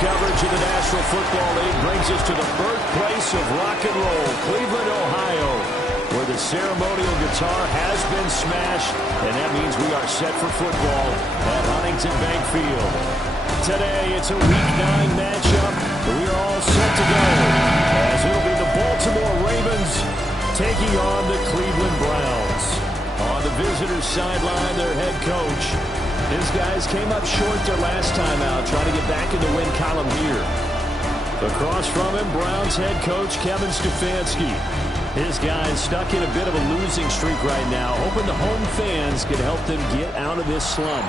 coverage of the National Football League brings us to the birthplace of rock and roll, Cleveland, Ohio, where the ceremonial guitar has been smashed, and that means we are set for football at Huntington Bank Field. Today, it's a Week 9 matchup, but we are all set to go, as it'll be the Baltimore Ravens taking on the Cleveland Browns. On the visitors' sideline, their head coach. His guys came up short their last time out, trying to get back in the win column here. Across from him, Browns head coach Kevin Stefanski. His guys stuck in a bit of a losing streak right now, hoping the home fans could help them get out of this slump.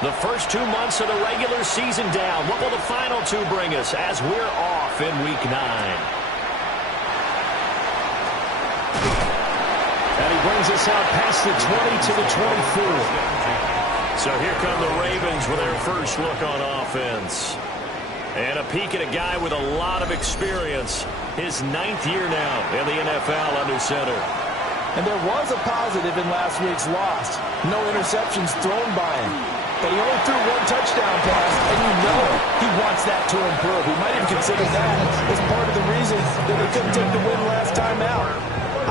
The first 2 months of the regular season down. What will the final two bring us as we're off in Week 9? And he brings us out past the 20 to the 24. So here come the Ravens with their first look on offense. And a peek at a guy with a lot of experience. His 9th year now in the NFL under center. And there was a positive in last week's loss. No interceptions thrown by him. But he only threw one touchdown pass, and you know he wants that to improve. He might even consider that as part of the reason that they couldn't take the win last time out.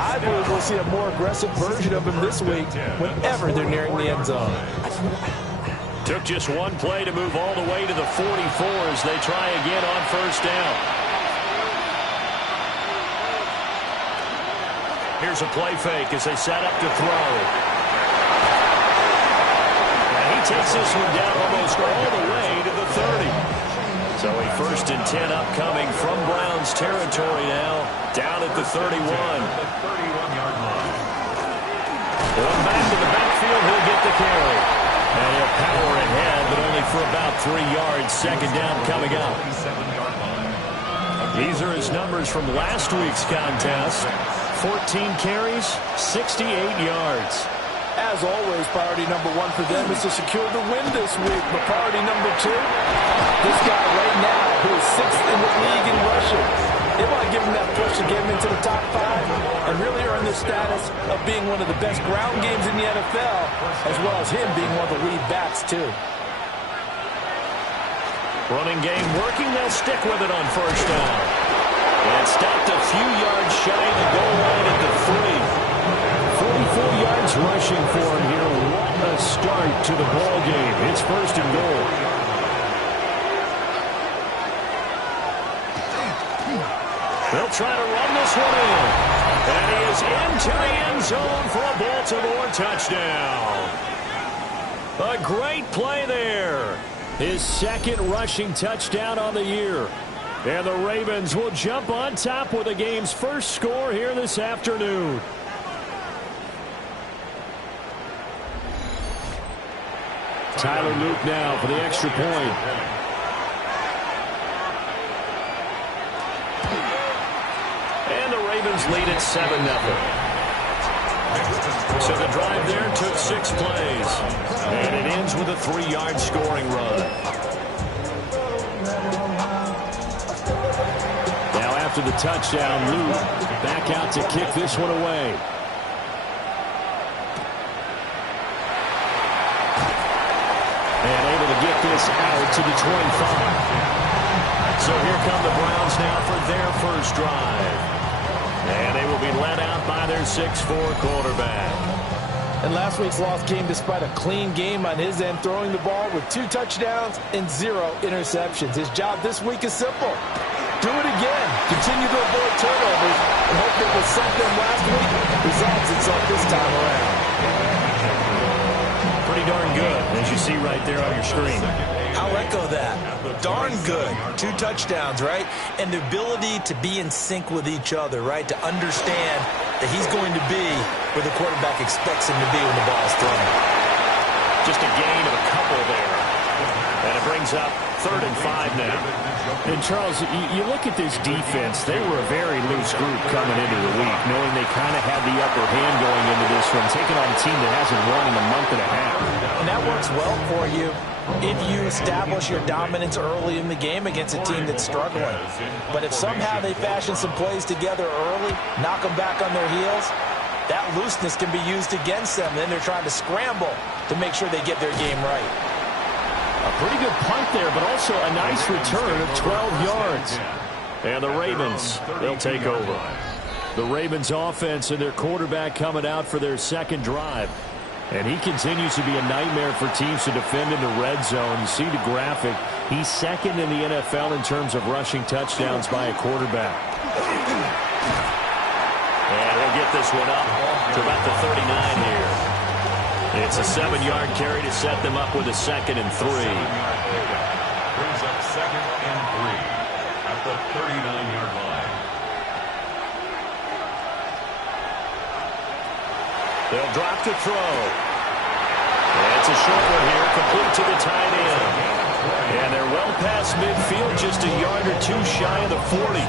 I believe we'll see a more aggressive version of him this week whenever they're nearing the end zone. Took just one play to move all the way to the 44 as they try again on first down. Here's a play fake as they set up to throw. Takes this one down almost all the way to the 30. So a 1st and 10 upcoming from Browns territory now, down at the 31. Going back to the backfield, he'll get the carry. And he'll power ahead, but only for about 3 yards. Second down coming up. These are his numbers from last week's contest. 14 carries, 68 yards. As always, priority number 1 for them is to secure the win this week. But priority number 2, this guy right now who is 6th in the league in rushing. They want to give him that push to get him into the top 5 and really earn the status of being one of the best ground games in the NFL, as well as him being one of the lead backs too. Running game working, they'll stick with it on first down. And stopped a few yards shy of the goal line at the 3. 44 yards rushing for him here. What a start to the ball game. It's 1st and goal. They'll try to run this one in. And he is into the end zone for a Baltimore touchdown. A great play there. His 2nd rushing touchdown on the year. And the Ravens will jump on top with the game's first score here this afternoon. Tyler Luke now for the extra point. And the Ravens lead at 7-0. So the drive there took 6 plays. And it ends with a 3-yard scoring run. Now after the touchdown, Luke back out to kick this one away. Get this out to the 25. So here come the Browns now for their first drive. And they will be led out by their 6'4" quarterback. And last week's loss came despite a clean game on his end, throwing the ball with 2 touchdowns and 0 interceptions. His job this week is simple. Do it again. Continue to avoid turnovers and hope that what sent them last week resolves itself this time around. Pretty darn good, as you see right there on your screen. I'll echo that. Darn good. 2 touchdowns, right? And the ability to be in sync with each other, right? To understand that he's going to be where the quarterback expects him to be when the ball is thrown. Just a gain of a couple there. And it brings up 3rd and 5 now. And Charles, you look at this defense, they were a very loose group coming into the week, knowing they kind of had the upper hand going into this one, taking on a team that hasn't won in a month and a half. And that works well for you if you establish your dominance early in the game against a team that's struggling. But if somehow they fashion some plays together early, knock them back on their heels, that looseness can be used against them. Then they're trying to scramble to make sure they get their game right. A pretty good punt there, but also a nice return of 12 yards. And the Ravens, they'll take over. The Ravens offense and their quarterback coming out for their second drive. And he continues to be a nightmare for teams to defend in the red zone. You see the graphic. He's second in the NFL in terms of rushing touchdowns by a quarterback. And he'll get this one up to about the 39 here. It's a 7-yard carry to set them up with a 2nd and 3. Brings up 2nd and 3 at the 39-yard line. They'll drop to throw. And it's a short one here, complete to the tight end. And they're well past midfield, just a yard or two shy of the 40.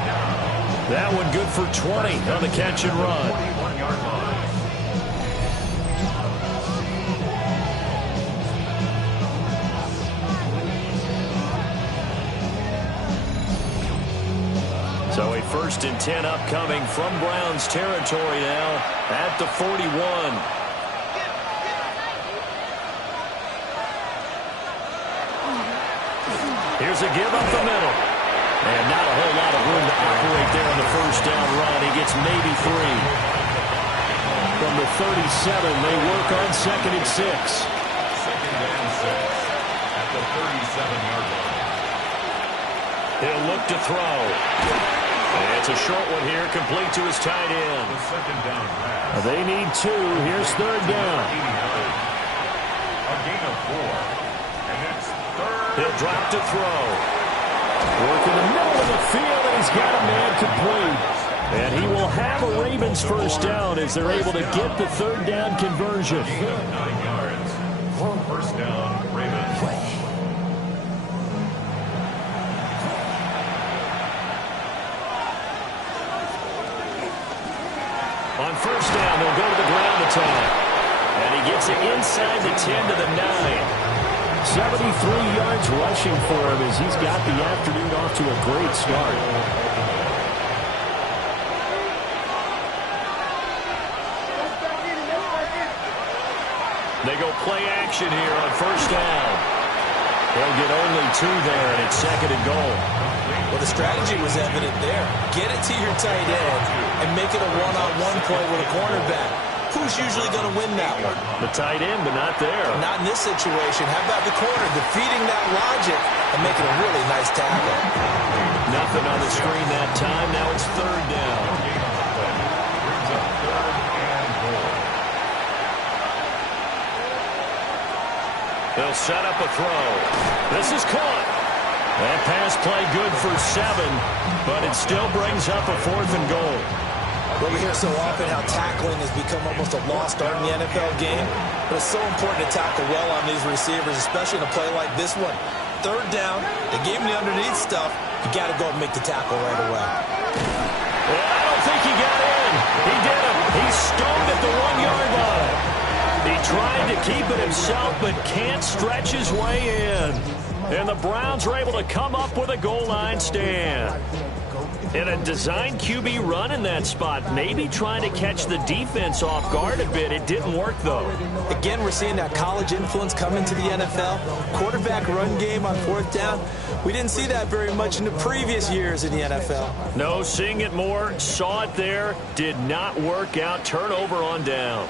That one good for 20 on the catch and run. 41-yard line. So a 1st and 10 upcoming from Browns territory now at the 41. Here's a give up the middle. And not a whole lot of room to operate there on the 1st down run. He gets maybe 3. From the 37, they work on 2nd and 6. 2nd and 6 at the 37-yard line. He'll look to throw. And it's a short one here, complete to his tight end. The 2nd down pass. They need 2. Here's 3rd down. A gain of 4. And it's 3rd. He'll drop to throw. Work in the middle of the field, and he's got a man complete. And he will have a Ravens 1st down as they're able to get the 3rd down conversion. Gain of 9 yards. 1st down, Ravens. On 1st down, they'll go to the ground attack. And he gets it inside the 10 to the 9. 73 yards rushing for him as he's got the afternoon off to a great start. They go play action here on 1st down. They'll get only 2 there, and it's 2nd and goal. Well, the strategy was evident there. Get it to your tight end and make it a one-on-one play with a cornerback. Who's usually going to win that one? The tight end, but not there. Not in this situation. How about the corner defeating that logic and making a really nice tackle? Nothing on the screen that time. Now it's 3rd down. Brings up 3rd and goal. They'll set up a throw. This is caught. That pass play good for 7, but it still brings up a 4th and goal. Well, we hear so often how tackling has become almost a lost art in the NFL game, but it's so important to tackle well on these receivers, especially in a play like this one. 3rd down, they gave him the underneath stuff. You got to go and make the tackle right away. Well, I don't think he got in. He did it. He stoned at the 1-yard line. He tried to keep it himself, but can't stretch his way in. And the Browns are able to come up with a goal line stand. And a design QB run in that spot, maybe trying to catch the defense off guard a bit. It didn't work, though. Again, we're seeing that college influence come into the NFL. Quarterback run game on 4th down. We didn't see that very much in the previous years in the NFL. No, seeing it more, saw it there, did not work out. Turnover on downs.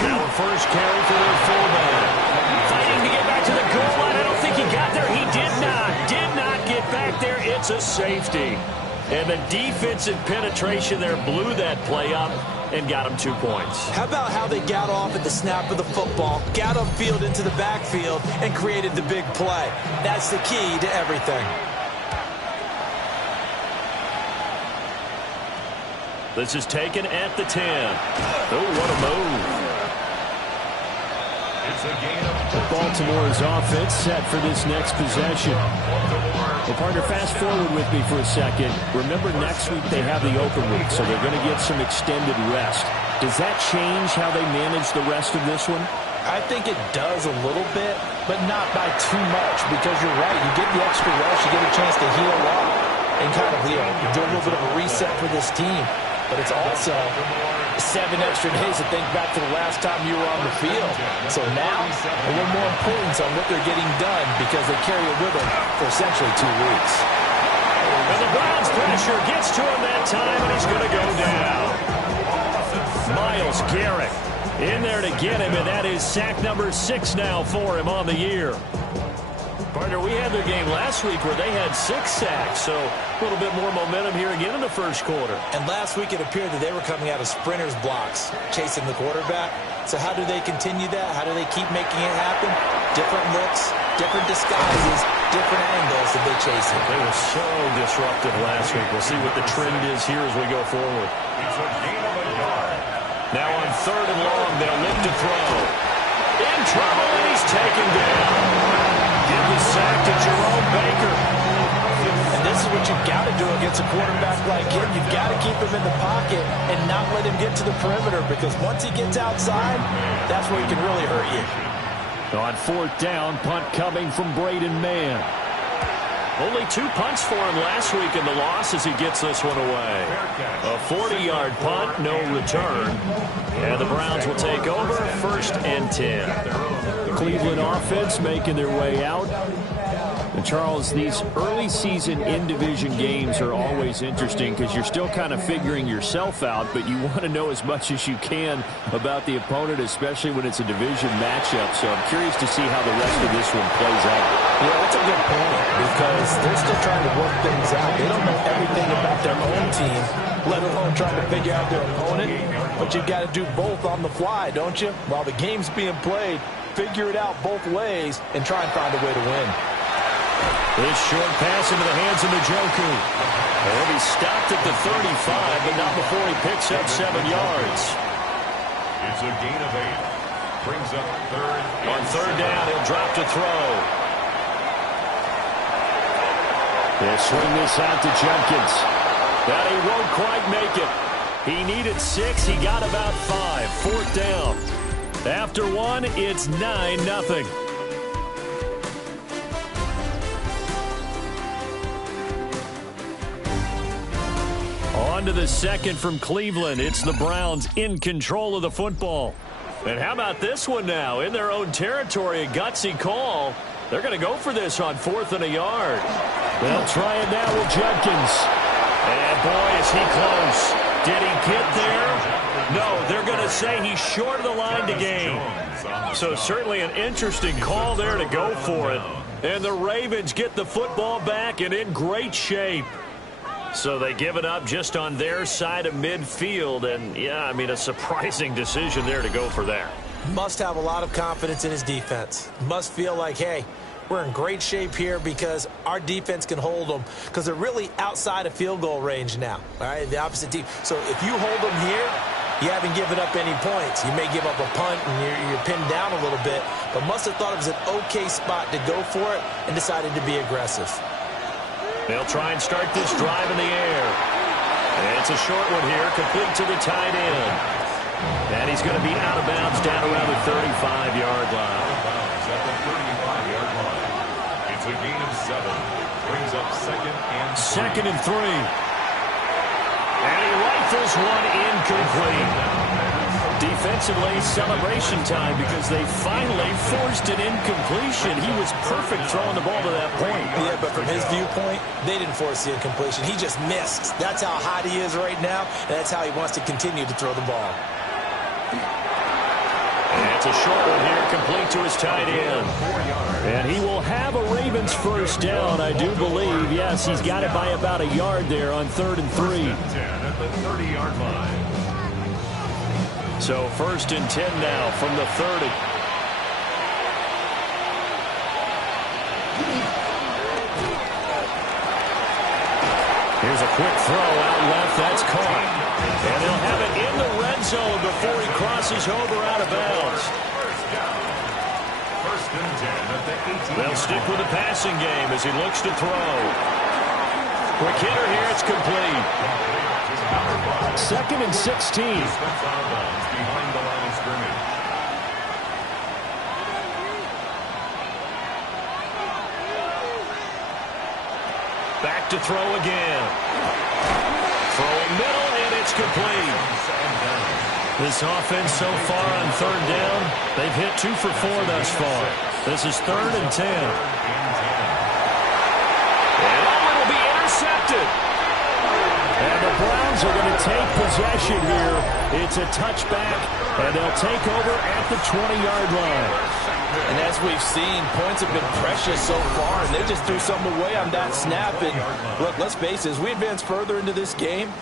Now a 1st carry for their fullback. Fighting to get back to the goal line. I don't think he got there. He did not get back there. It's a safety. And the defensive penetration there blew that play up and got him 2 points. How about how they got off at the snap of the football, got upfield into the backfield, and created the big play? That's the key to everything. This is taken at the 10. Oh, what a move. It's a gain of Baltimore's offense set for this next possession. Well, partner, fast forward with me for a second. Remember, next week they have the open week, so they're going to get some extended rest. Does that change how they manage the rest of this one? I think it does a little bit, but not by too much, because you're right. You get the extra rush, you get a chance to heal up and kind of, do a little bit of a reset for this team. But it's also 7 extra days to think back to the last time you were on the field. So now, a little more importance on what they're getting done, because they carry it with them for essentially 2 weeks. And the Browns pressure gets to him that time, and he's going to go down. Myles Garrett in there to get him, and that is sack number 6 now for him on the year. Partner, we had their game last week where they had 6 sacks, so a little bit more momentum here again in the first quarter. And last week it appeared that they were coming out of sprinters blocks, chasing the quarterback. So how do they continue that? How do they keep making it happen? Different looks, different disguises, different angles that they chase it. They were so disruptive last week. We'll see what the trend is here as we go forward. It's a gain of a yard. Now on 3rd and long, they'll look to throw. In trouble, and he's taken down. Give the sack to Jerome Baker. And this is what you've got to do against a quarterback like him. You've got to keep him in the pocket and not let him get to the perimeter, because once he gets outside, that's where he can really hurt you. On 4th down, punt coming from Braden Mann. Only 2 punts for him last week in the loss as he gets this one away. A 40-yard punt, no return. And the Browns will take over, 1st and 10. Cleveland offense making their way out. And Charles, these early season in-division games are always interesting because you're still kind of figuring yourself out, but you want to know as much as you can about the opponent, especially when it's a division matchup. So I'm curious to see how the rest of this one plays out. Yeah, that's a good point, because they're still trying to work things out. They don't know everything about their own team, let alone trying to figure out their opponent. But you've got to do both on the fly, don't you? While the game's being played, figure it out both ways and try and find a way to win. This short pass into the hands of Njoku. He'll be stopped at the 35, but not before he picks up 7 yards. It's a gain of 8. Brings up 3rd. On 3rd down, he'll drop to throw. They'll swing this out to Jenkins. But he won't quite make it. He needed 6. He got about 5. 4th down. After 1, it's 9-0. On to the 2nd from Cleveland. It's the Browns in control of the football. And how about this one now? In their own territory, a gutsy call. They're going to go for this on 4th and a yard. They'll try it now with Jenkins. And boy, is he close. Did he get there? No, they're going to say he's short of the line to gain. So certainly an interesting call there to go for it. And the Ravens get the football back and in great shape. So they give it up just on their side of midfield. And, yeah, I mean, a surprising decision there to go for that. Must have a lot of confidence in his defense. Must feel like, hey, we're in great shape here because our defense can hold them, because they're really outside of field goal range now, all right, the opposite team. So if you hold them here, you haven't given up any points. You may give up a punt and you're pinned down a little bit, but must have thought it was an okay spot to go for it and decided to be aggressive. They'll try and start this drive in the air. And it's a short one here, complete to the tight end. And he's going to be out of bounds down around the 35-yard line. At the 35-yard line. It's a gain of 7. Brings up 2nd and 3. And he rifles one incomplete. Defensively, celebration time because they finally forced an incompletion. He was perfect throwing the ball to that point. Yeah, but from his viewpoint, they didn't force the incompletion. He just missed. That's how hot he is right now, and that's how he wants to continue to throw the ball. And it's a short one here, complete to his tight end. And he will have a Ravens 1st down, I do believe. Yes, he's got it by about a yard there on 3rd and 3. 10 at the 30-yard line. So 1st and 10 now from the 30. Here's a quick throw out left. That's caught. And they'll have it in the red zone before he crosses over out of bounds. 1st and 10 at the 18. They'll stick with the passing game as he looks to throw. Quick hitter here. It's complete. 2nd and 16. Behind the line of scrimmage. Back to throw again. Throwing middle, and it's complete. This offense so far on third down, they've hit 2 for 4 thus far. This is 3rd and 10. And it'll be intercepted. And the Browns are going to take possession here. It's a touchback, and they'll take over at the 20-yard line. And as we've seen, points have been precious so far, and they just threw something away on that snap. And look, let's face it, as we advance further into this game,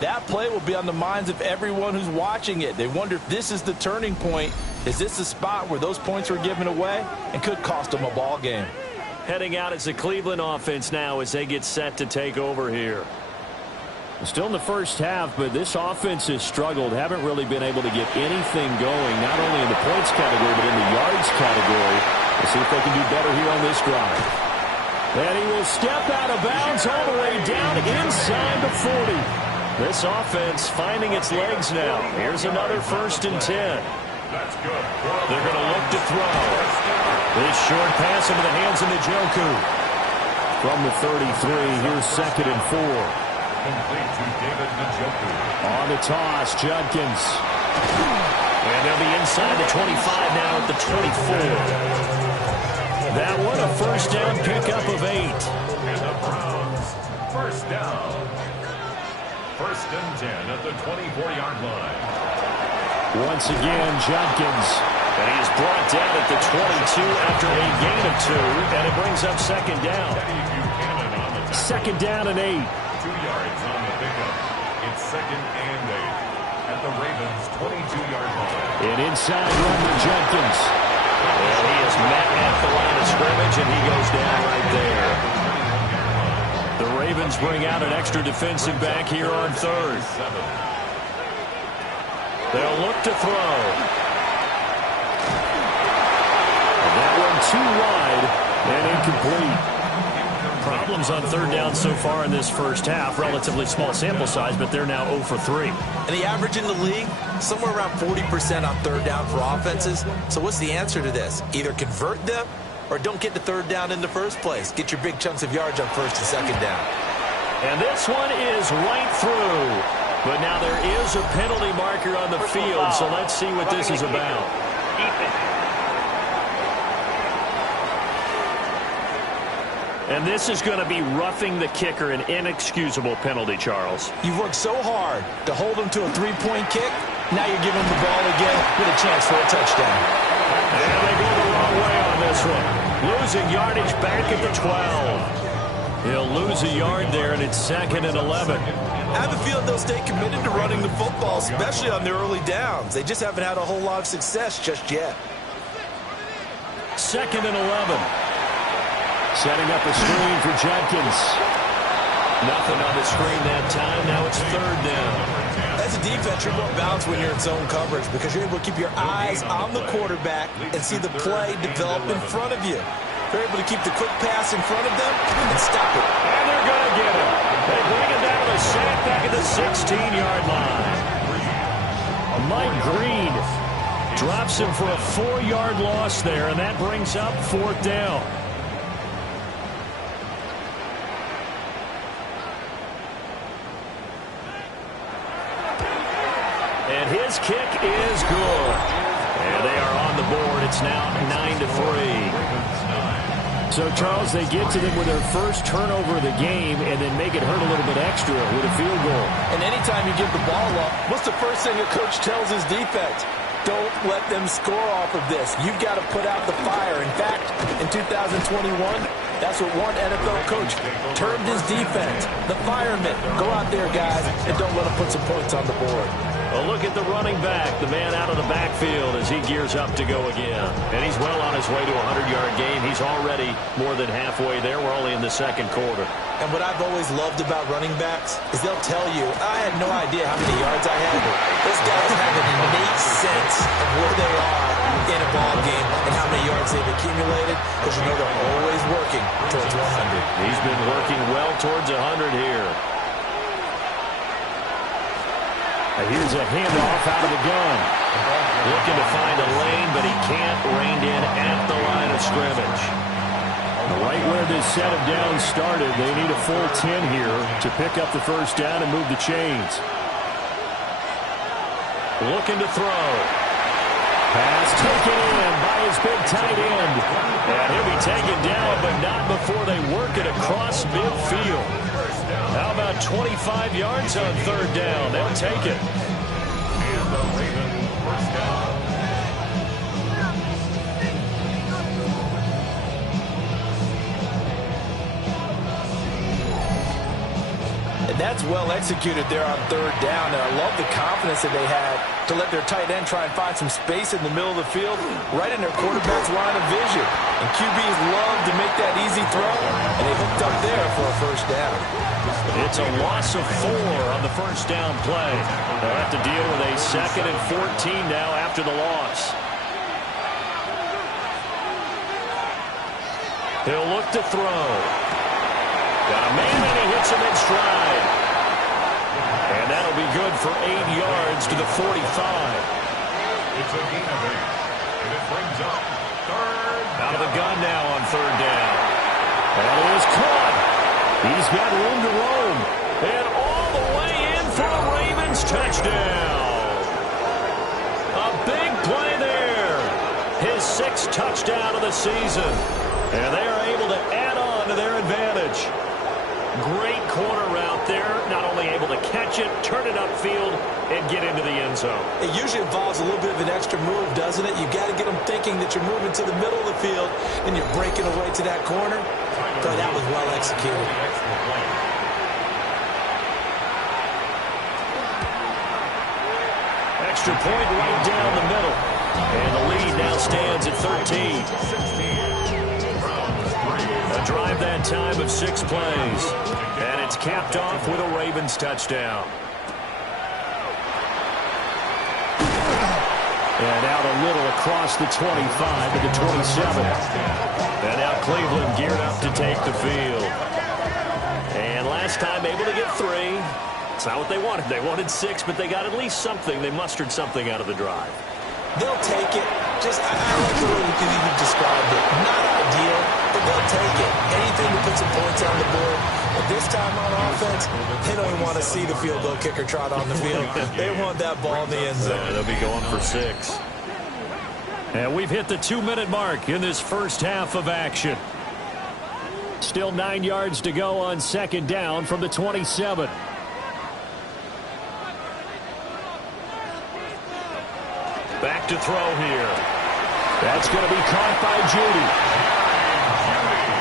that play will be on the minds of everyone who's watching it. They wonder if this is the turning point. Is this the spot where those points were given away and could cost them a ball game? Heading out as the Cleveland offense now as they get set to take over here. Still in the first half, but this offense has struggled. Haven't really been able to get anything going, not only in the points category, but in the yards category. We'll see if they can do better here on this drive. And he will step out of bounds all the way down inside the 40. This offense finding its legs now. Here's another 1st and 10. They're going to look to throw. This short pass into the hands of Njoku. From the 33, here's 2nd and 4. Complete to David Njoku. On the toss, Judkins. And they'll be inside the 25 now at the 24. That one a 1st down pickup of 8. And the Browns, 1st down. 1st and 10 at the 24-yard line. Once again, Judkins. And he is brought down at the 22 after a gain of 2. And it brings up 2nd down. 2nd down and 8. 2 yards on the pickup. It's 2nd and 8 at the Ravens' 22-yard line. And inside run to Judkins. And he is met at the line of scrimmage, and he goes down right there. The Ravens bring out an extra defensive back here on 3rd. They'll look to throw. That one too wide and incomplete. Problems on 3rd down so far in this first half. Relatively small sample size, but they're now 0 for 3. And the average in the league, somewhere around 40% on 3rd down for offenses. So what's the answer to this? Either convert them or don't get to 3rd down in the first place. Get your big chunks of yards on 1st and 2nd down. And this one is right through. But now there is a penalty marker on the field, so let's see what this is about. And this is going to be roughing the kicker, an inexcusable penalty, Charles. You've worked so hard to hold him to a 3-point kick. Now you're giving him the ball again with a chance for a touchdown. And they go the wrong way on this one. Losing yardage back at the 12. He'll lose a yard there, and it's 2nd and 11. I have a feeling they'll stay committed to running the football, especially on their early downs. They just haven't had a whole lot of success just yet. 2nd and 11. Setting up a screen for Judkins. Nothing on the screen that time. Now it's 3rd down. As a defense, you're more balanced when you're in zone coverage because you're able to keep your eyes on the quarterback and see the play develop in front of you. They're able to keep the quick pass in front of them and stop it. And they're going to get him. They bring him down to the sack back at the 16-yard line. Mike Green drops him for a 4-yard loss there, and that brings up 4th down. And his kick is good. And they are on the board. It's now 9-3. So, Charles, they get to them with their first turnover of the game and then make it hurt a little bit extra with a field goal. And anytime you give the ball up, what's the first thing a coach tells his defense? Don't let them score off of this. You've got to put out the fire. In fact, in 2021, that's what one NFL coach termed his defense. The firemen. Go out there, guys, and don't let them put some points on the board. A look at the running back, the man out of the backfield as he gears up to go again. And he's well on his way to a 100-yard game. He's already more than halfway there. We're only in the 2nd quarter. And what I've always loved about running backs is they'll tell you, I had no idea how many yards I had. Those guys have an innate sense of where they are in a ball game and how many yards they've accumulated because you know they're always working towards 100. He's been working well towards 100 here. Here's a handoff out of the gun. Looking to find a lane, but he can't. Reined in at the line of scrimmage. Right where this set of downs started. They need a full 10 here to pick up the first down and move the chains. Looking to throw. Pass taken in by his big tight end. And he'll be taken down, but not before they work it across midfield. How about 25 yards on third down? They'll take it. And the Ravens first down. And that's well executed there on third down. And I love the confidence that they had to let their tight end try and find some space in the middle of the field, right in their quarterback's line of vision. And QBs love to make that easy throw, and they hooked up there for a first down. It's a loss of 4 on the first down play. They'll have to deal with a 2nd and 14 now after the loss. He'll look to throw. Got a man, and he hits him in stride. And that'll be good for 8 yards to the 45. It's a gain of 8. And it brings up third. Out of the gun now on third down. That is caught. He's got room to roam. And all the way in for a Ravens touchdown. A big play there. His 6th touchdown of the season. And they are able to add on to their advantage. Great corner route there. Not only able to catch it, turn it upfield, and get into the end zone. It usually involves a little bit of an extra move, doesn't it? You've got to get them thinking that you're moving to the middle of the field, and you're breaking away to that corner. But that was well executed. Extra point right down the middle. And the lead now stands at 13. A drive that time of 6 plays. And it's capped off with a Ravens touchdown. And out a little across the 25 to the 27. And now Cleveland geared up to take the field. And last time able to get 3. It's not what they wanted. They wanted 6, but they got at least something. They mustered something out of the drive. They'll take it. Just, I like the way you described it. Not ideal, but they'll take it. Anything to put some points on the board. But this time on offense, they don't even want to see the field goal kicker trot on the field. They want that ball in the end zone. They'll be going for 6. And we've hit the 2-minute mark in this first half of action. Still 9 yards to go on second down from the 27. Back to throw here. That's going to be caught by Judy.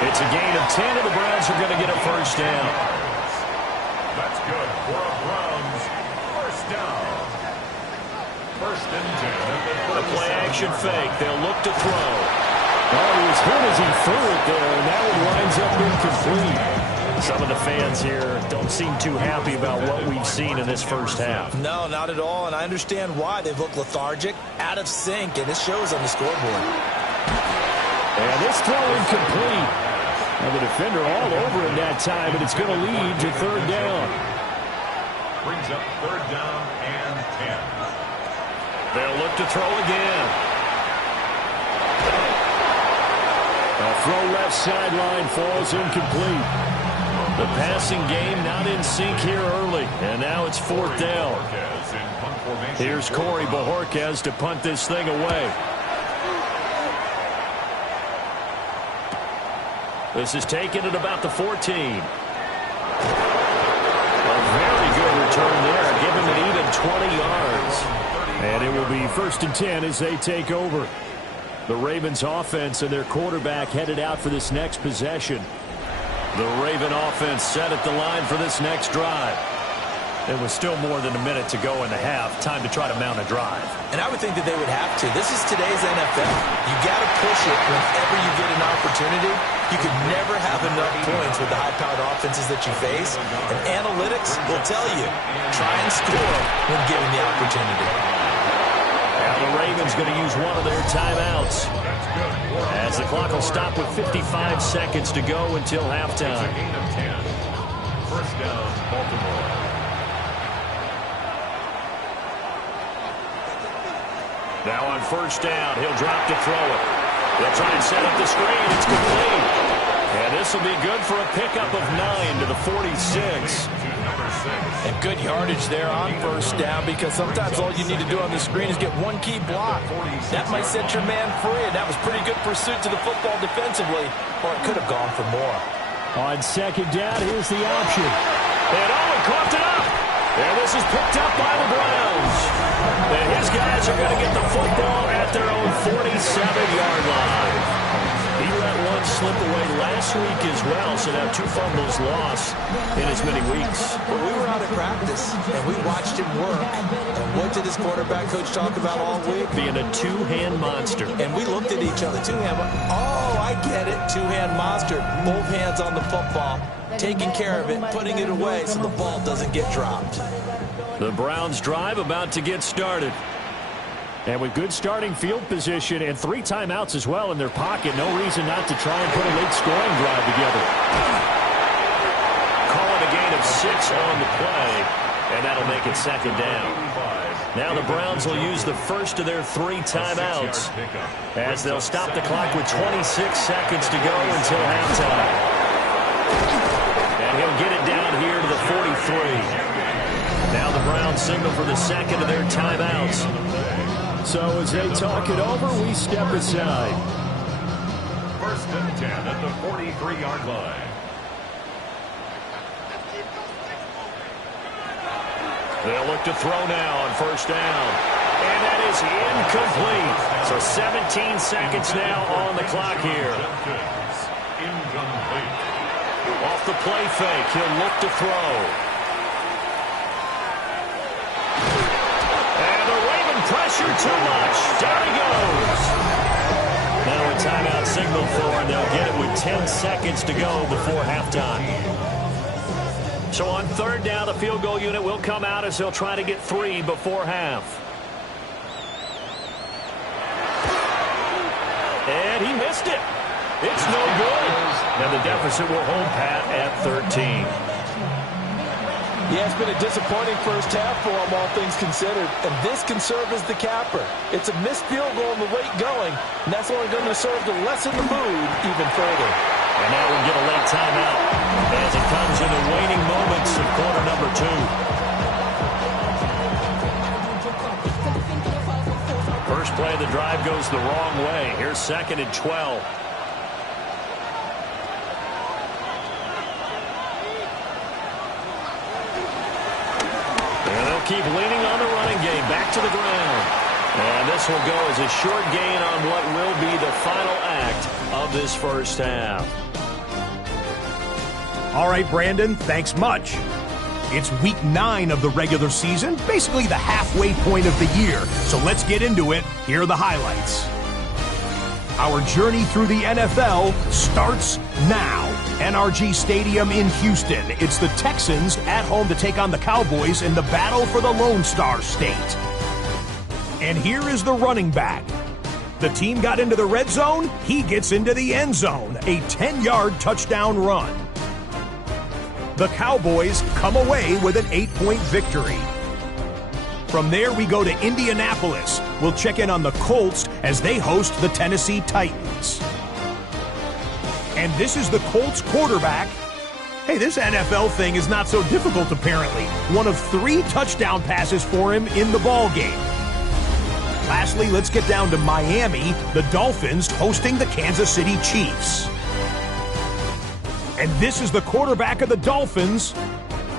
It's a gain of 10, and the Browns are going to get a first down. That's good for a Browns first down. First and 10. The play-action fake. They'll look to throw. Oh, he was hit as he threw it there, and that one winds up incomplete. Some of the fans here don't seem too happy about what we've seen in this first half. No, not at all, and I understand why. They've looked lethargic, out of sync, and it shows on the scoreboard. And this throw incomplete. And the defender all over him that time, and it's going to lead to third down. Brings up third down and 10. They'll look to throw again. A throw left sideline falls incomplete. The passing game not in sync here early, and now it's fourth down. Here's Corey Bojorquez to punt this thing away. This is taken at about the 14. A very good return there. Give him an even 20 yards. And it will be first and 10 as they take over. The Ravens offense and their quarterback headed out for this next possession. The Raven offense set at the line for this next drive. It was still more than a minute to go in the half. Time to try to mount a drive. And I would think that they would have to. This is today's NFL. You got to push it whenever you get an opportunity. You could never have enough points with the high-powered offenses that you face. And analytics will tell you, try and score when given the opportunity. Now the Ravens going to use one of their timeouts, as the clock will stop with 55 seconds to go until halftime. First down, Baltimore. Now on first down, he'll drop to throw it. They'll try and set up the screen. It's complete. And this will be good for a pickup of 9 to the 46. And good yardage there on first down, because sometimes all you need to do on the screen is get one key block. That might set your man free, and that was pretty good pursuit to the football defensively, or it could have gone for more. On second down, here's the option. And he coughed it up. And this is picked up by the Browns. And his guys are going to get the football at their own 47-yard line. He let one slip away last week as well, so now 2 fumbles lost in as many weeks. Well, we were out at practice, and we watched him work. And what did his quarterback coach talk about all week? Being a two-hand monster. And we looked at each other. Two-hand. Oh, I get it. Two-hand monster. Both hands on the football, taking care of it, putting it away so the ball doesn't get dropped. The Browns drive about to get started. And with good starting field position and 3 timeouts as well in their pocket, no reason not to try and put a late scoring drive together. Call it a gain of 6 on the play, and that'll make it second down. Now the Browns will use the first of their 3 timeouts as they'll stop the clock with 26 seconds to go until halftime. And he'll get it down here to the 43. Now the Browns signal for the second of their timeouts. So as they talk it over, we step aside. First and 10 at the 43-yard line. They'll look to throw now on first down. And that is incomplete. So 17 seconds now on the clock here. Incomplete. Off the play fake, he'll look to throw. Pressure too much. Down he goes. Now a timeout signal for him. They'll get it with 10 seconds to go before halftime. So on third down, the field goal unit will come out as they'll try to get 3 before half. And he missed it. It's no good. Now the deficit will hold pat at 13. Yeah, it's been a disappointing first half for him, all things considered. And this can serve as the capper. It's a missed field goal in the late going, and that's only going to serve to lessen the mood even further. And now we'll get a late timeout as it comes in the waning moments of quarter number 2. First play of the drive goes the wrong way. Here's second and 12. Keep leaning on the running game. Back to the ground. And this will go as a short gain on what will be the final act of this first half. All right, Brandon, thanks much. It's week 9 of the regular season, basically the halfway point of the year. So let's get into it. Here are the highlights. Our journey through the NFL starts now. NRG Stadium in Houston. It's the Texans at home to take on the Cowboys in the battle for the Lone Star State. And here is the running back. The team got into the red zone. He gets into the end zone. A 10-yard touchdown run. The Cowboys come away with an 8-point victory. From there, we go to Indianapolis. We'll check in on the Colts as they host the Tennessee Titans. And this is the Colts quarterback. Hey, this NFL thing is not so difficult, apparently. One of 3 touchdown passes for him in the ball game. Lastly, let's get down to Miami, the Dolphins hosting the Kansas City Chiefs. And this is the quarterback of the Dolphins.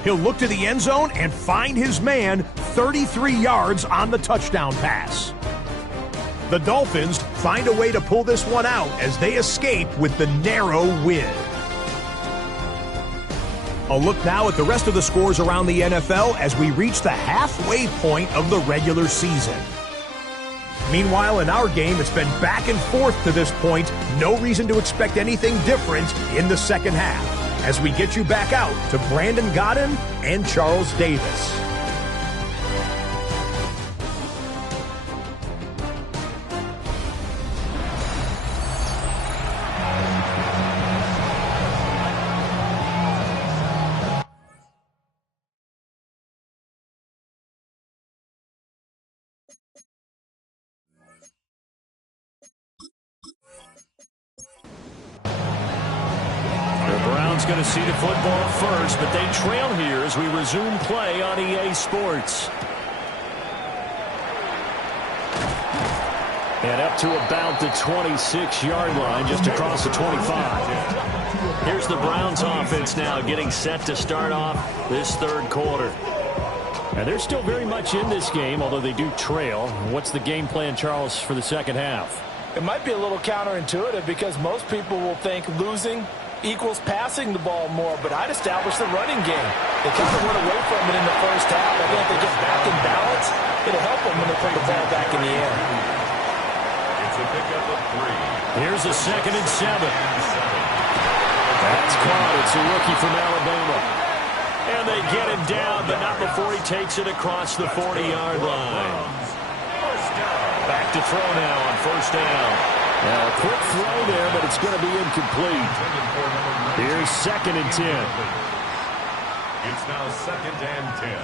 He'll look to the end zone and find his man 33 yards on the touchdown pass. The Dolphins find a way to pull this one out as they escape with the narrow win. A look now at the rest of the scores around the NFL as we reach the halfway point of the regular season. Meanwhile, in our game, it's been back and forth to this point. No reason to expect anything different in the second half as we get you back out to Brandon Godden and Charles Davis. Brown's going to see the football first, but they trail here as we resume play on EA Sports. And up to about the 26-yard line, just across the 25. Here's the Browns offense now getting set to start off this third quarter. And they're still very much in this game, although they do trail. What's the game plan, Charles, for the second half? It might be a little counterintuitive because most people will think losing equals passing the ball more, but I'd establish the running game. They kind of went away from it in the first half. I think if they get back in balance, it'll help them when they put the ball back in the air. It's a pickup of 3. Here's a 2nd and 7. That's caught. It's a rookie from Alabama. And they get him down, but not before he takes it across the 40-yard line. Back to throw now on first down. Now a quick throw there, but it's going to be incomplete. Here's 2nd and 10. It's now 2nd and 10.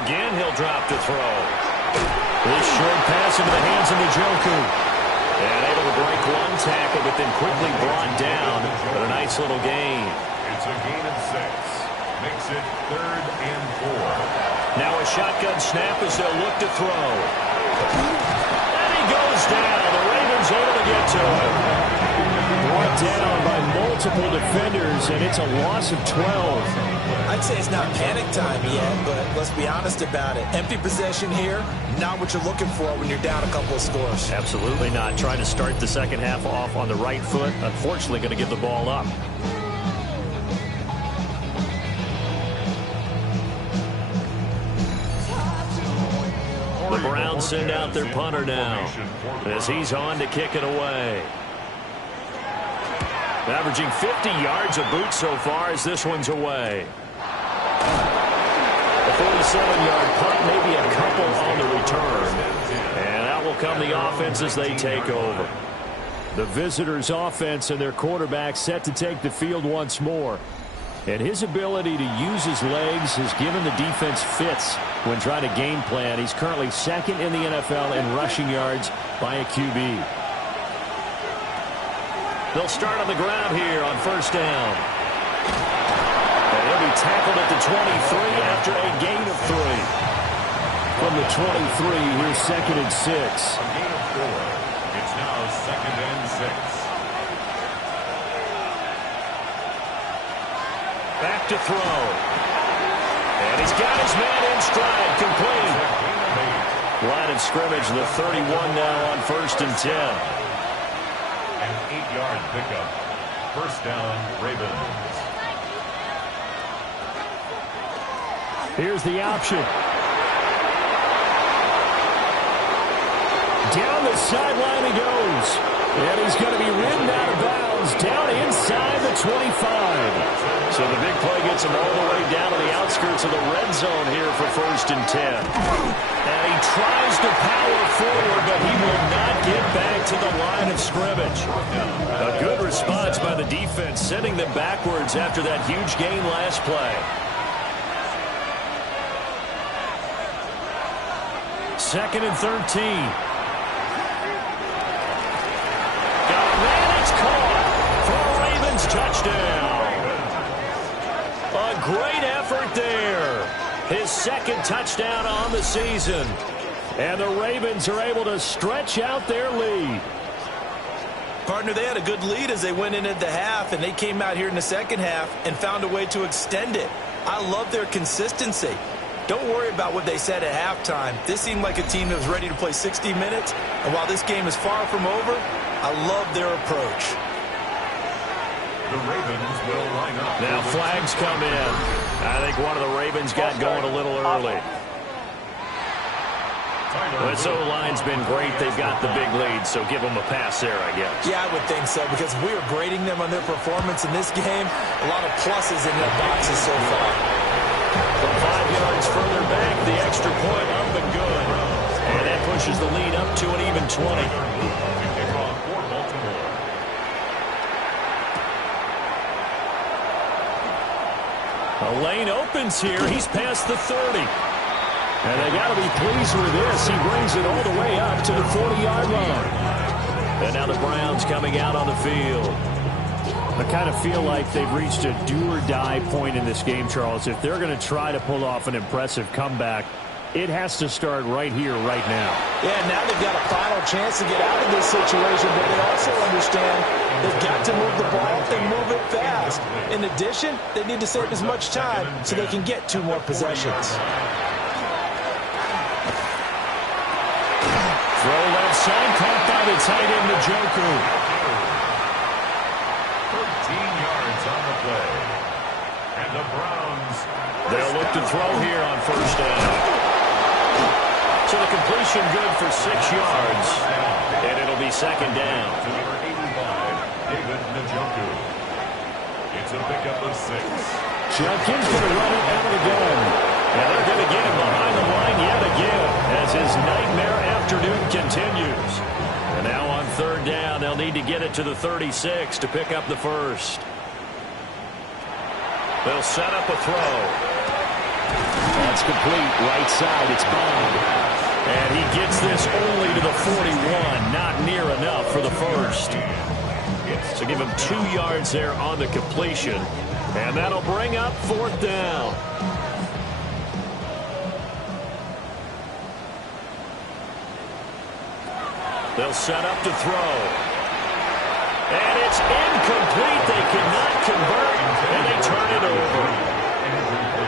Again, he'll drop to throw. This short pass into the hands of Njoku. And able to break one tackle, but then quickly brought down. But a nice little gain. It's a gain of 6. Makes it 3rd and 4. Now a shotgun snap as they'll look to throw. And he goes down. The Ravens able to get to him. Brought down by multiple defenders, and it's a loss of 12. I'd say it's not panic time yet, but let's be honest about it. Empty possession here, not what you're looking for when you're down a couple of scores. Absolutely not. Trying to start the second half off on the right foot. Unfortunately, going to give the ball up. The Browns send out their punter now as he's on to kick it away. Averaging 50 yards a boot so far as this one's away. A 47-yard punt, maybe a couple on the return. And out will come the offense as they take over. The visitors' offense and their quarterback set to take the field once more. And his ability to use his legs has given the defense fits when trying to game plan. He's currently 2nd in the NFL in rushing yards by a QB. They'll start on the ground here on first down. And he'll be tackled at the 23 after a gain of 3. From the 23, here's 2nd and 6. A gain of 4. It's now 2nd and 6. Back to throw. And he's got his man in stride, complete. Line of scrimmage, the 31 now on 1st and 10. An 8-yard pickup. First down, Ravens. Here's the option. Down the sideline he goes. And he's going to be ridden out of bounds down inside the 25. So the big play gets him all the way down to the outskirts of the red zone here for 1st and 10. And he tries to power forward, but he will not get back to the line of scrimmage. A good response by the defense, sending them backwards after that huge gain last play. 2nd and 13. Touchdown. A great effort there. His 2nd touchdown on the season. And the Ravens are able to stretch out their lead. Partner, they had a good lead as they went in at the half, and they came out here in the second half and found a way to extend it. I love their consistency. Don't worry about what they said at halftime. This seemed like a team that was ready to play 60 minutes. And while this game is far from over, I love their approach. The Ravens will line up. Now flags come in. I think one of the Ravens got going a little early. This O-line's been great. They've got the big lead, so give them a pass there, I guess. Yeah, I would think so, because we are grading them on their performance in this game. A lot of pluses in their boxes so far. From 5 yards further back, the extra point up and good. And that pushes the lead up to an even 20. A lane opens here. He's past the 30. And they got to be pleased with this. He brings it all the way up to the 40-yard line. And now the Browns coming out on the field. I kind of feel like they've reached a do-or-die point in this game, Charles. If they're going to try to pull off an impressive comeback, it has to start right here, right now. Yeah, now they've got a final chance to get out of this situation, but they also understand they've got to move the ball and move it fast. In addition, they need to save as much time so they can get 2 more possessions. Throw left side, caught by the tight end, Njoku. 13 yards on the play. And the Browns, they'll look to throw here on first down. So the completion good for 6 yards, and it'll be second down. To number 85, David Njoku. It's a pickup of 6. Jenkins going to run it out of the gun. And they're going to get him behind the line yet again as his nightmare afternoon continues. And now on third down, they'll need to get it to the 36 to pick up the first. They'll set up a throw. That's complete. Right side, it's Bond. And he gets this only to the 41. Not near enough for the first. So give him 2 yards there on the completion. And that'll bring up fourth down. They'll set up to throw. And it's incomplete. They cannot convert. And they turn it over.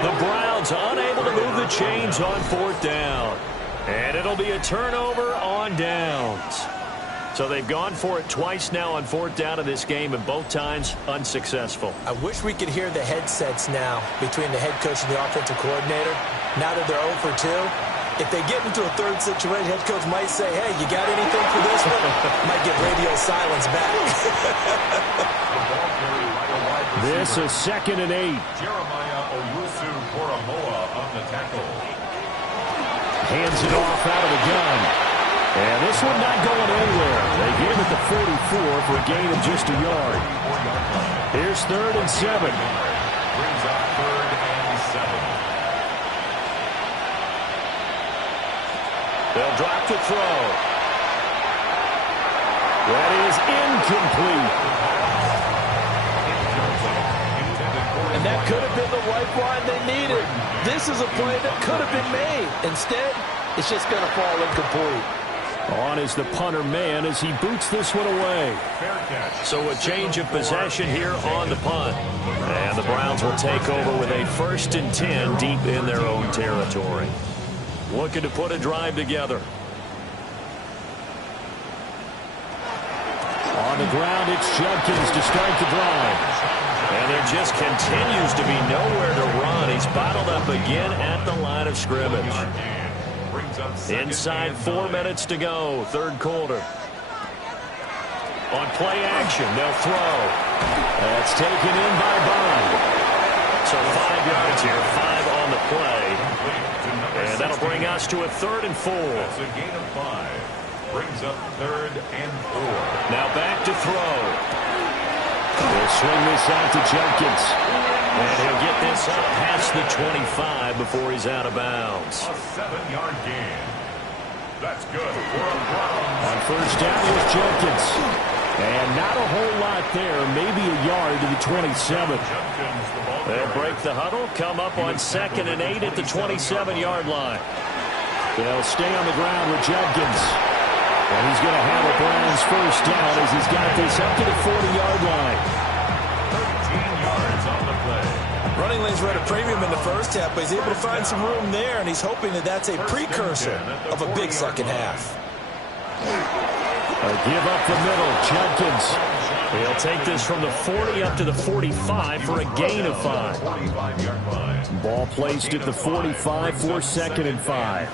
The Browns unable to move the chains on fourth down. And it'll be a turnover on downs. So they've gone for it twice now on fourth down in this game, and both times unsuccessful. I wish we could hear the headsets now between the head coach and the offensive coordinator. Now that they're 0 for 2, if they get into a third situation, head coach might say, hey, you got anything for this one? Might get radio silence back. This is 2nd and 8. Jeremiah Owusu-Koramoah on the tackle. Hands it off out of the gun. And this one not going anywhere. They gave it the 44 for a gain of just a yard. Here's 3rd and 7. Brings up 3rd and 7. They'll drop to throw. That is incomplete. And that could have been the lifeline they needed. This is a play that could have been made. Instead, it's just going to fall incomplete. On is the punter man as he boots this one away. So a change of possession here on the punt. And the Browns will take over with a 1st and 10 deep in their own territory. Looking to put a drive together. On the ground, it's Jenkins to start the drive. And there just continues to be nowhere to run. He's bottled up again at the line of scrimmage. Inside 4 minutes to go, 3rd quarter. On play action, they'll throw. That's taken in by Bond. So 5 yards here, 5 on the play. And that'll bring us to a 3rd and 4. That's a gain of 5. Brings up 3rd and 4. Now back to throw. They'll swing this out to Jenkins. And he'll get this up past the 25 before he's out of bounds. A 7-yard gain. That's good for a Browns. On first down was Jenkins. And not a whole lot there. Maybe a yard to the 27. They'll break the huddle. Come up on 2nd and 8 at the 27-yard line. They'll stay on the ground with Jenkins. And he's going to have a Browns first down as he's got this up to the 40-yard line. 13 yards on the play. Running lanes were at a premium in the first half, but he's able to find some room there, and he's hoping that that's a precursor of a big second half. A give up the middle, Jenkins. He'll take this from the 40 up to the 45 for a gain of 5. Ball placed at the 45 for 2nd and 5.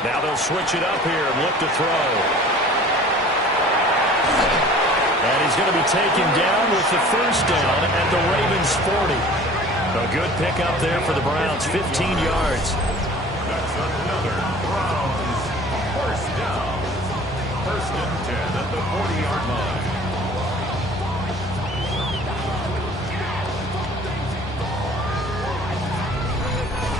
Now they'll switch it up here and look to throw. And he's going to be taken down with the first down at the Ravens 40. A good pickup there for the Browns, 15 yards. That's another Browns first down. 1st and 10 at the 40-yard line.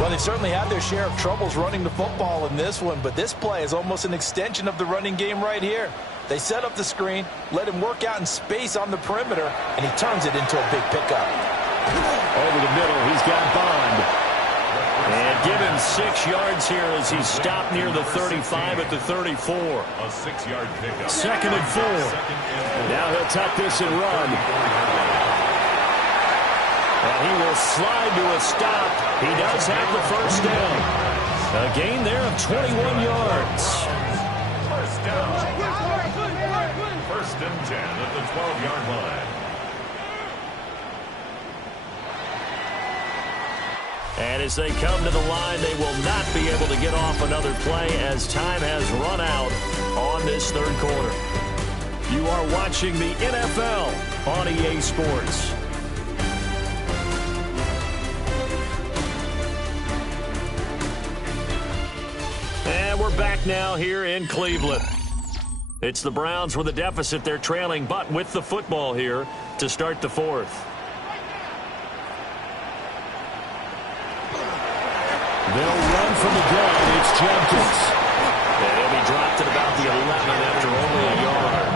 Well, they certainly had their share of troubles running the football in this one, but this play is almost an extension of the running game right here. They set up the screen, let him work out in space on the perimeter, and he turns it into a big pickup. Over the middle, he's got Bond. And give him 6 yards here as he's stopped near the 35 at the 34. A 6-yard pickup. 2nd and 4. Now he'll tuck this and run. And he will slide to a stop. He does have the first down. A gain there of 21 yards. First down. 1st and 10 at the 12-yard line. And as they come to the line, they will not be able to get off another play as time has run out on this 3rd quarter. You are watching the NFL on EA Sports. And we're back now here in Cleveland. It's the Browns with a deficit. They're trailing, but with the football here to start the 4th. They'll run from the gun. It's Jenkins. And he'll be dropped at about the 11 after only a yard.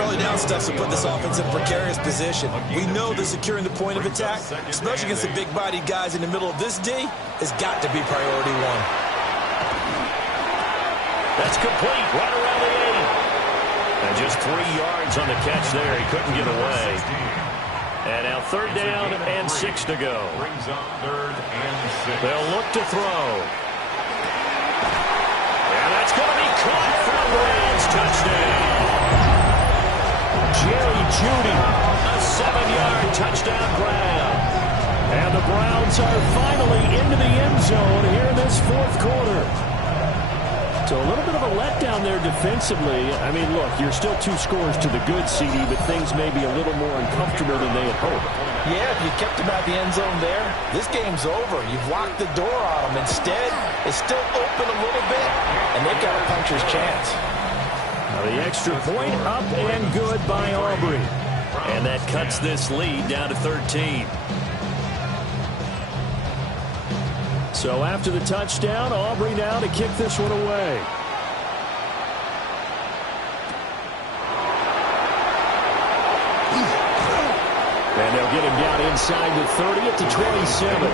Early down stuff to put this offense in a precarious position. We know that securing the point of attack, especially against the big-bodied guys in the middle of this D, has got to be priority 1. That's complete. Right around the 80. And just 3 yards on the catch there. He couldn't get away. And now 3rd down and 6 to go. Brings up 3rd and 6. They'll look to throw. And that's going to be caught for the Browns. Touchdown. Jerry Jeudy, a 7-yard touchdown grab. And the Browns are finally into the end zone here in this 4th quarter. So a little bit of a letdown there defensively. I mean, look, you're still 2 scores to the good, CD, but things may be a little more uncomfortable than they had hoped. Yeah, if you kept him at the end zone there, this game's over. You've locked the door on him. Instead, it's still open a little bit, and they've got a puncher's chance. Now the extra point up and good by Aubrey. And that cuts this lead down to 13. So after the touchdown, Aubrey now to kick this one away. And they'll get him down inside the 30 at the 27.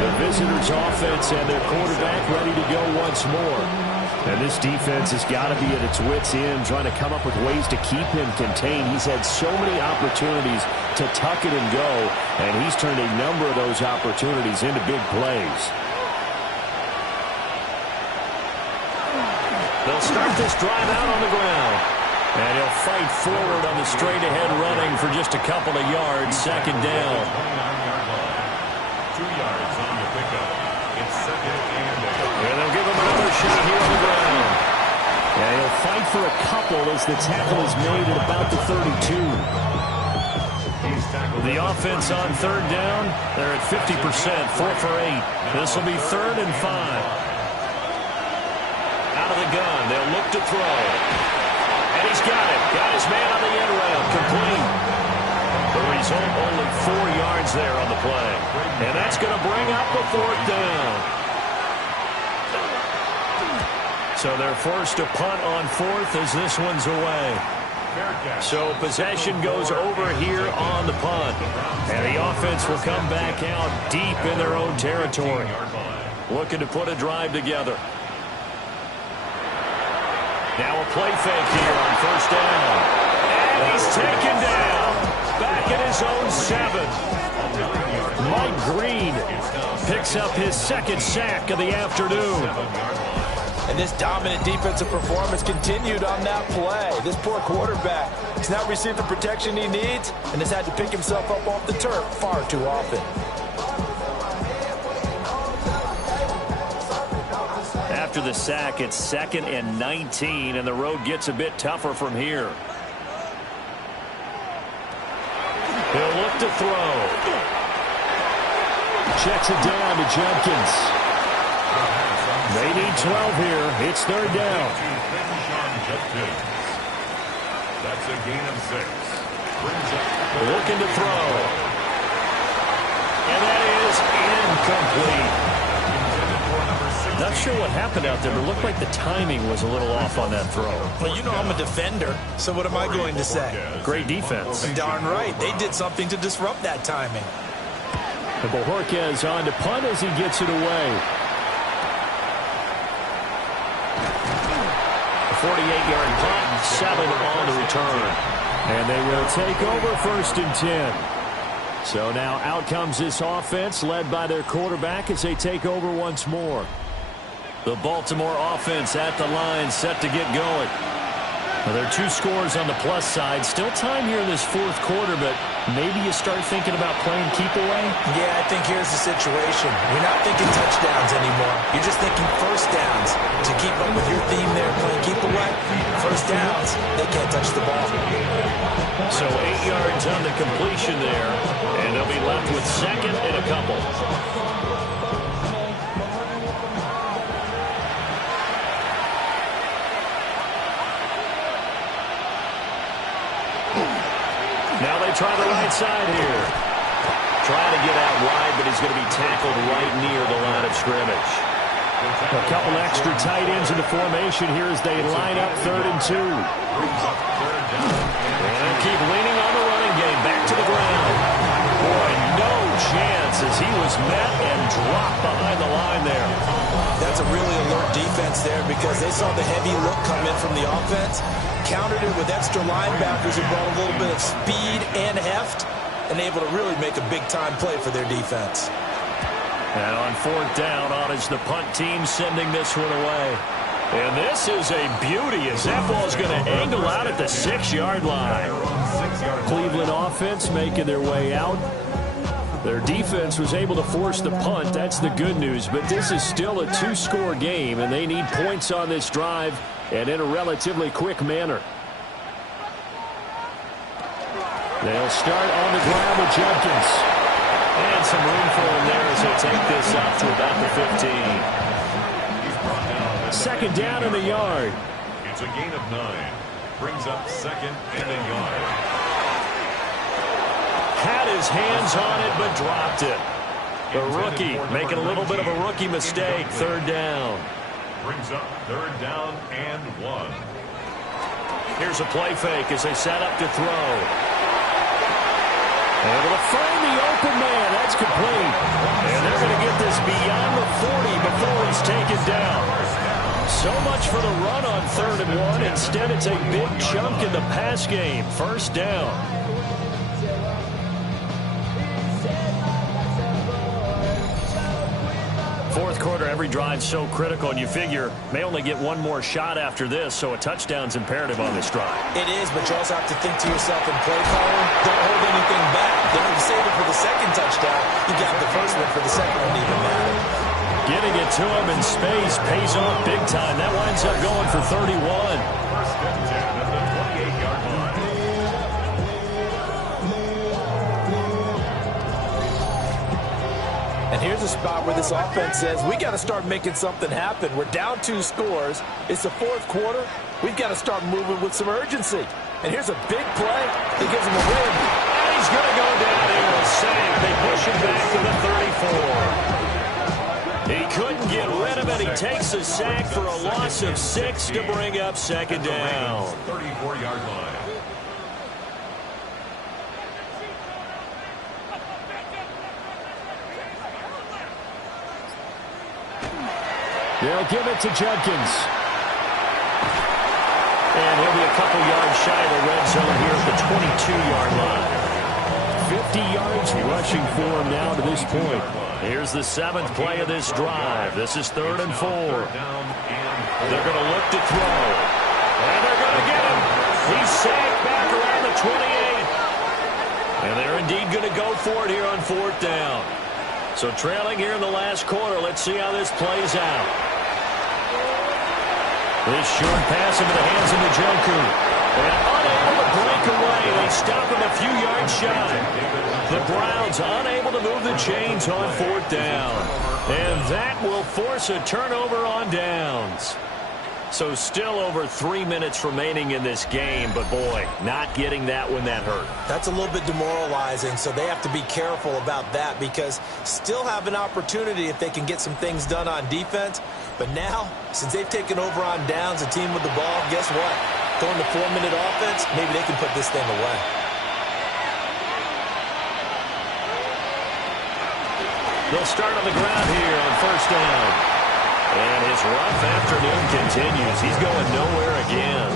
The visitors' offense and their quarterback ready to go once more. And this defense has got to be at its wits' end, trying to come up with ways to keep him contained. He's had so many opportunities to tuck it and go, and he's turned a number of those opportunities into big plays. They'll start this drive out on the ground. And he'll fight forward on the straight-ahead running for just a couple of yards. 2nd down. 29-yard line. 2 yards on the pickup. It's 2nd and 8. And they'll give him another shot here on the ground. And he'll fight for a couple as the tackle is made at about the 32. The offense on 3rd down, they're at 50%, 4 for 8. This will be 3rd and 5. Out of the gun, they'll look to throw. And he's got it. Got his man on the end round. Complete. The result, only 4 yards there on the play. And that's going to bring up the 4th down. So they're forced to punt on 4th as this one's away. So possession goes over here on the punt. And the offense will come back out deep in their own territory. Looking to put a drive together. Now a play fake here on 1st down. And he's taken down. Back at his own 7. Mike Green picks up his 2nd sack of the afternoon. And this dominant defensive performance continued on that play. This poor quarterback has not received the protection he needs and has had to pick himself up off the turf far too often. After the sack, it's 2nd and 19, and the road gets a bit tougher from here. He'll look to throw. Checks it down to Jenkins. They need 12 here. It's 3rd down. That's a gain of 6. Looking to throw. And that is incomplete. Not sure what happened out there, but it looked like the timing was a little off on that throw. Well, you know I'm a defender, so what am I going to say? Great defense. Darn right. They did something to disrupt that timing. And Bojorquez on to punt as he gets it away. A 48-yard punt, 7 on the return. And they will take over 1st and 10. So now out comes this offense led by their quarterback as they take over once more. The Baltimore offense at the line set to get going. Well, there are 2 scores on the plus side. Still time here in this 4th quarter, but maybe you start thinking about playing keep away? Yeah, I think here's the situation. You're not thinking touchdowns anymore. You're just thinking first downs. To keep up with your theme there, playing keep away, first downs, they can't touch the ball. So 8 yards on the completion there, and they'll be left with 2nd and a couple. Now they try the right side here. Trying to get out wide, but he's going to be tackled right near the line of scrimmage. A couple extra tight ends in the formation here as they line up 3rd and 2. And keep leaning on the running game. Back to the ground. Boy, no chance as he was met and dropped behind the line there. That's a really alert defense there because they saw the heavy look come in from the offense, countered it with extra linebackers who brought a little bit of speed and heft, and able to really make a big-time play for their defense. And on 4th down, on is the punt team sending this one away. And this is a beauty as that ball's going to angle out at the 6-yard line. Cleveland offense making their way out. Their defense was able to force the punt. That's the good news. But this is still a 2-score game, and they need points on this drive and in a relatively quick manner. They'll start on the ground with Jenkins. And some room for him there as they take this up to about the 15. 2nd down in the yard. It's a gain of 9. Brings up 2nd and a yard. Had his hands on it, but dropped it. The rookie making a little bit of a rookie mistake. 3rd down. Brings up 3rd down and 1. Here's a play fake as they set up to throw. Able to find the open man. That's complete. And they're going to get this beyond the 40 before he's taken down. So much for the run on 3rd and 1. Instead, it's a big chunk in the pass game. 1st down. Fourth quarter, every drive so critical, and you figure may only get one more shot after this, so a touchdown's imperative on this drive. It is, but you also have to think to yourself in play calling, don't hold anything back. Don't save it for the 2nd touchdown. You got the 1st one for the 2nd one even matter. Getting it to him in space pays off big time. That winds up going for 31. 1st and 10 at the 28-yard line. And here's a spot where this offense says, we got to start making something happen. We're down 2 scores. It's the 4th quarter. We've got to start moving with some urgency. And here's a big play that gives him a win. And he's going to go down here and save. They push him back to the 34. He couldn't get rid of it. He takes a sack for a loss of 6 to bring up 2nd down. 34-yard line. They'll give it to Jenkins. And he'll be a couple yards shy of the red zone here at the 22-yard line. 50 yards rushing for him now to this point. Here's the 7th play of this drive. This is 3rd and 4. They're going to look to throw. And they're going to get him. He's sacked back around the 28. And they're indeed going to go for it here on 4th down. So trailing here in the last quarter. Let's see how this plays out. This short pass into the hands of Njoku. And unable to break away. They stop him a few yards shy. The Browns unable to move the chains on 4th down. And that will force a turnover on downs. So still over 3 minutes remaining in this game, but boy, not getting that when that hurt. That's a little bit demoralizing, so they have to be careful about that because still have an opportunity if they can get some things done on defense. But now, since they've taken over on downs, a team with the ball, guess what? Going to 4-minute offense, maybe they can put this thing away. They'll start on the ground here on first down. And his rough afternoon continues. He's going nowhere again.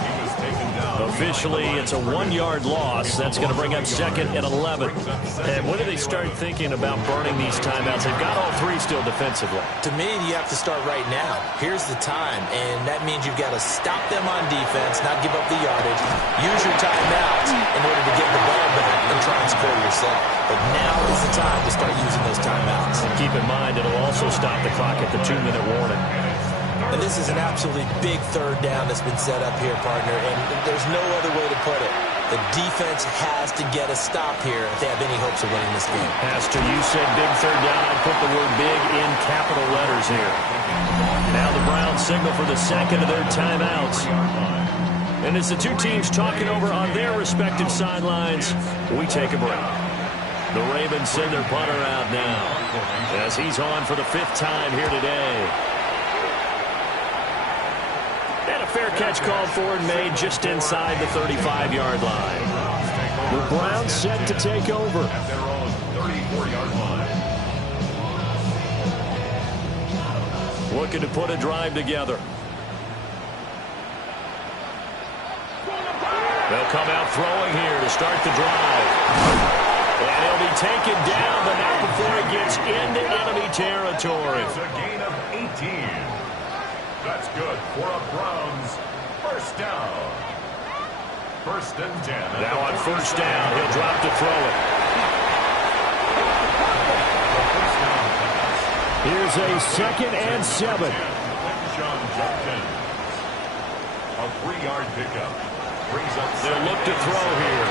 Officially, it's a 1-yard loss. That's going to bring up 2nd and 11. And when do they start thinking about burning these timeouts? They've got all 3 still defensively. To me, you have to start right now. Here's the time, and that means you've got to stop them on defense, not give up the yardage. Use your timeouts in order to get the ball back and try and score yourself. But now is the time to start using those timeouts. And keep in mind, it'll also stop the clock at the 2-minute warning. And this is an absolutely big third down that's been set up here, partner, and there's no other way to put it. The defense has to get a stop here if they have any hopes of winning this game. Pastor, you said big third down. I put the word big in capital letters here. Now the Browns signal for the second of their timeouts. And as the two teams talking over on their respective sidelines, we take a break. The Ravens send their punter out now as he's on for the 5th time here today. And a fair catch called for and made just inside the 35-yard line. The Browns set to take over. At their own 34-yard line. Looking to put a drive together. They'll come out throwing here to start the drive. And he'll be taken down, but not before he gets into enemy territory. It's a gain of 18. That's good for a Browns first down. 1st and 10. Now on first down, he'll drop to throw it. Here's a 2nd and 7. A 3-yard pickup. They'll look to throw here.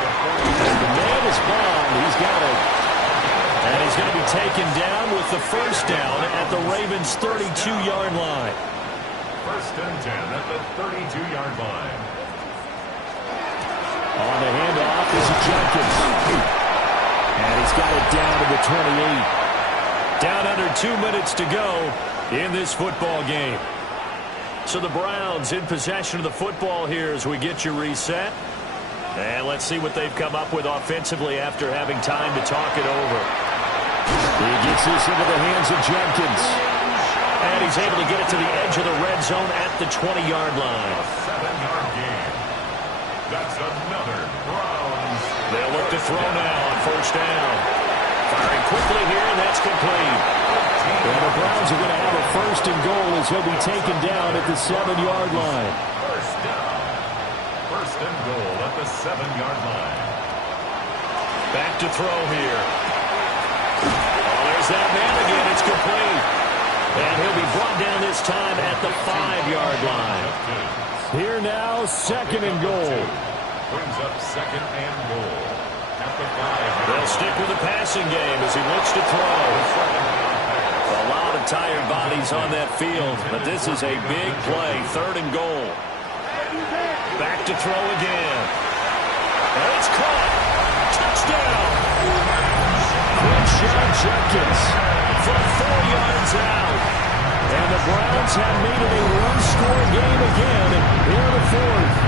The man is bombed. He's got it. And he's going to be taken down with the first down at the Ravens' 32-yard line. 1st and 10 at the 32-yard line. On the handoff is Jenkins. And he's got it down to the 28. Down under 2 minutes to go in this football game. So the Browns in possession of the football here as we get you reset. And let's see what they've come up with offensively after having time to talk it over. He gets this into the hands of Jenkins. And he's able to get it to the edge of the red zone at the 20-yard line. A 7-yard gain. That's another Browns. They'll look to throw now on first down. Firing quickly here, and that's complete. And the Browns are going to have a 1st and goal as he'll be taken down at the 7-yard line. First down. 1st and goal at the 7-yard line. Back to throw here. Oh, there's that man again. It's complete. And he'll be brought down this time at the 5-yard line. Here now, 2nd and goal. Brings up 2nd and goal at the 5. They'll stick with the passing game as he looks to throw. A lot of tired bodies on that field, but this is a big play. 3rd and goal. Back to throw again. And it's caught. Touchdown. Quinshon Jenkins from 4 yards out. And the Browns have made it a one-score game again here in the 4th.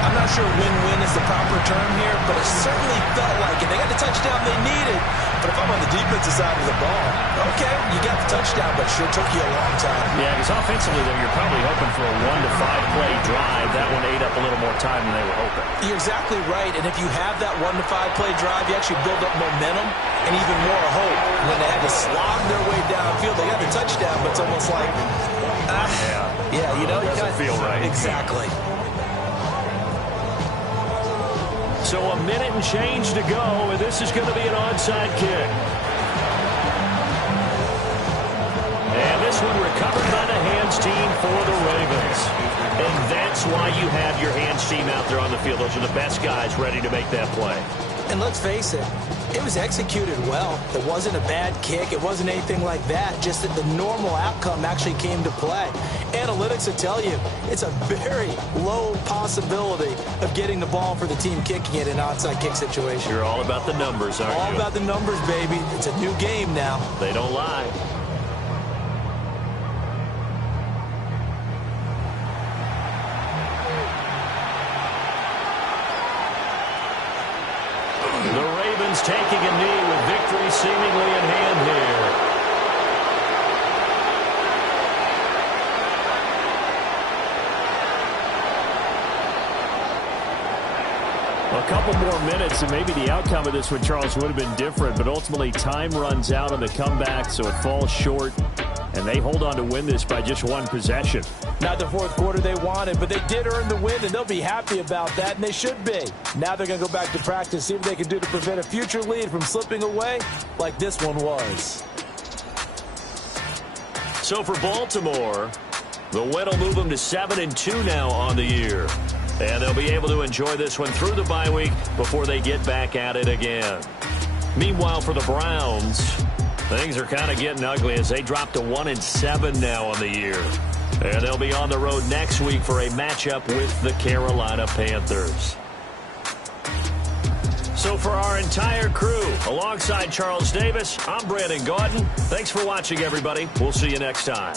I'm not sure win-win is the proper term here, but it certainly felt like it. They got the touchdown they needed, but if I'm on the defensive side of the ball, okay, you got the touchdown, but it sure took you a long time. Yeah, because offensively, though, you're probably hoping for a 1 to 5 play drive. That one ate up a little more time than they were hoping. You're exactly right, and if you have that 1 to 5 play drive, you actually build up momentum and even more hope. When they had to slog their way downfield, they got the touchdown, but it's almost like, yeah, you know, it doesn't feel right. Exactly. So a minute and change to go, and this is going to be an onside kick. And this one recovered by the hands team for the Ravens. And that's why you have your hands team out there on the field. Those are the best guys ready to make that play. And let's face it, It was executed well. It wasn't a bad kick. It wasn't anything like that. Just that the normal outcome actually came to play. Analytics will tell you it's a very low possibility of getting the ball for the team kicking it in an onside kick situation. You're all about the numbers, aren't you? All about the numbers, baby. It's a new game now. They don't lie. The Ravens taking a knee with victory seemingly in hand here. A couple more minutes and maybe the outcome of this one, Charles, would have been different, but ultimately time runs out on the comeback, so it falls short, and they hold on to win this by just one possession. Not the fourth quarter they wanted, but they did earn the win, and they'll be happy about that, and they should be. Now they're going to go back to practice, see what they can do to prevent a future lead from slipping away like this one was. So for Baltimore, the win will move them to 7-2 now on the year. And they'll be able to enjoy this one through the bye week before they get back at it again. Meanwhile, for the Browns, things are kind of getting ugly as they drop to 1-7 now on the year. And they'll be on the road next week for a matchup with the Carolina Panthers. So for our entire crew, alongside Charles Davis, I'm Brandon Gaudin. Thanks for watching, everybody. We'll see you next time.